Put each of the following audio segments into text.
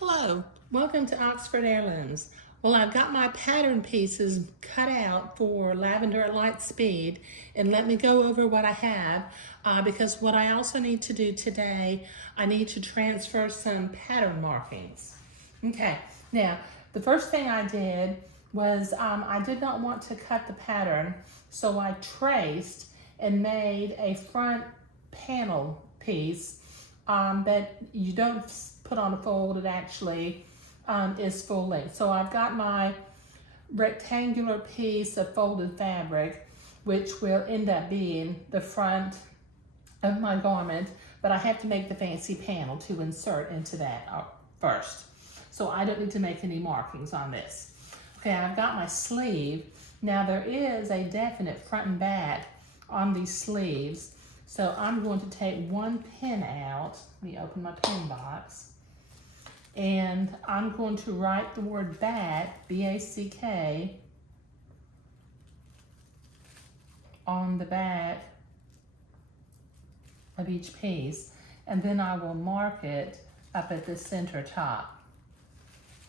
Hello, welcome to Oxford Heirlooms. Well, I've got my pattern pieces cut out for Lavender at Lightspeed, and let me go over what I have because what I also need to do today, I need to transfer some pattern markings. Okay, now the first thing I did was I did not want to cut the pattern, so I traced and made a front panel piece that you don't put on a fold. It actually is full length. So I've got my rectangular piece of folded fabric, which will end up being the front of my garment, but I have to make the fancy panel to insert into that first. So I don't need to make any markings on this. Okay, I've got my sleeve. Now there is a definite front and back on these sleeves. So I'm going to take one pin out. Let me open my pin box. And I'm going to write the word back, B-A-C-K, on the back of each piece. And then I will mark it up at the center top.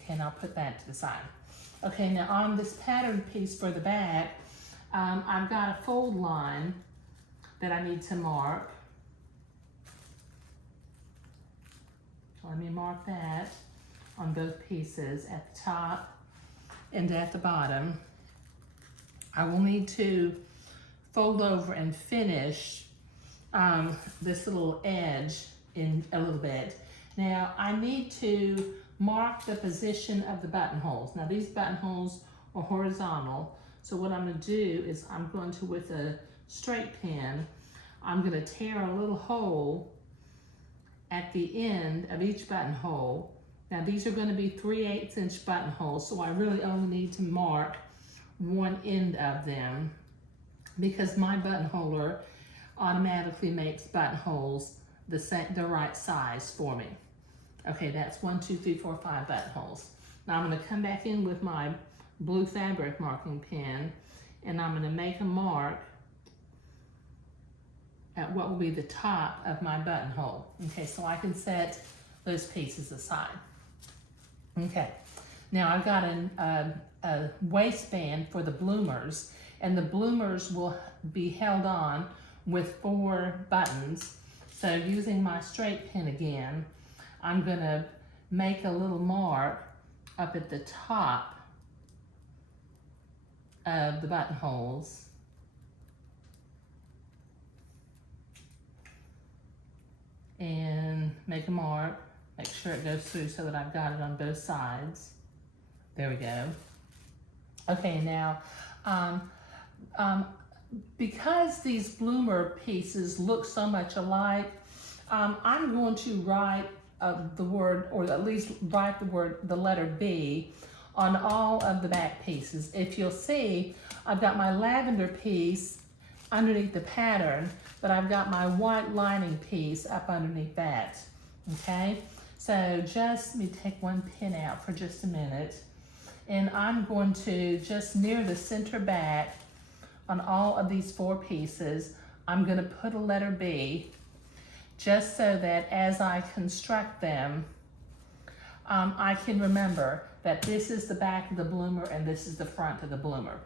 Okay, and I'll put that to the side. Okay, now on this pattern piece for the back, I've got a fold line that I need to mark. Let me mark that on both pieces at the top and at the bottom. I will need to fold over and finish this little edge in a little bit. Now I need to mark the position of the buttonholes. Now these buttonholes are horizontal, so what I'm going to do is I'm going to, with a straight pin, I'm going to tear a little hole at the end of each buttonhole. Now these are going to be 3/8 inch buttonholes, so I really only need to mark one end of them because my buttonholer automatically makes buttonholes the right size for me. Okay, that's 1, 2, 3, 4, 5 buttonholes. Now I'm going to come back in with my blue fabric marking pen, and I'm going to make a mark at what will be the top of my buttonhole. Okay, so I can set those pieces aside. Okay, now I've got a waistband for the bloomers, and the bloomers will be held on with 4 buttons. So using my straight pin again, I'm gonna make a little mark up at the top of the buttonholes. And make a mark, make sure it goes through so that I've got it on both sides. There we go. Okay, now, because these bloomer pieces look so much alike, I'm going to write the word, or at least write the letter B on all of the back pieces. If you'll see, I've got my lavender piece underneath the pattern, but I've got my white lining piece up underneath that, okay? So just, let me take one pin out for just a minute, and I'm going to, just near the center back on all of these 4 pieces, I'm gonna put a letter B, just so that as I construct them, I can remember that this is the back of the bloomer and this is the front of the bloomer.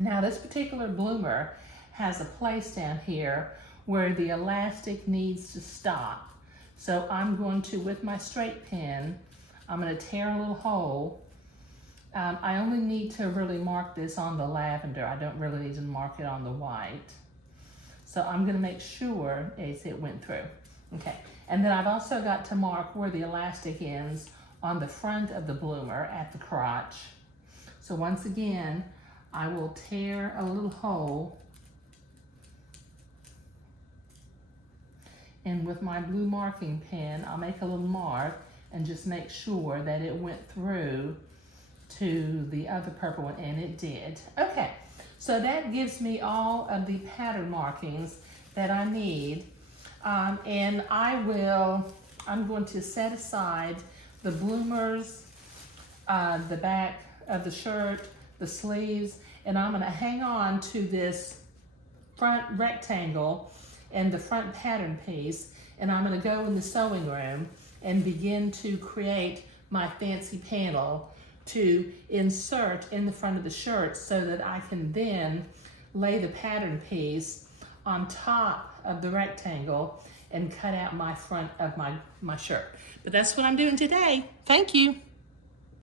Now this particular bloomer has a place down here where the elastic needs to stop. So I'm going to, with my straight pin, I'm going to tear a little hole. I only need to really mark this on the lavender. I don't really need to mark it on the white. So I'm going to make sure it went through. Okay, and then I've also got to mark where the elastic ends on the front of the bloomer at the crotch. So once again, I will tear a little hole, and with my blue marking pen, I'll make a little mark and just make sure that it went through to the other purple one, and it did. Okay, so that gives me all of the pattern markings that I need, and I'm going to set aside the bloomers, the back of the shirt, the sleeves, and I'm going to hang on to this front rectangle and the front pattern piece, and I'm going to go in the sewing room and begin to create my fancy panel to insert in the front of the shirt so that I can then lay the pattern piece on top of the rectangle and cut out my front of my shirt. But that's what I'm doing today. Thank you.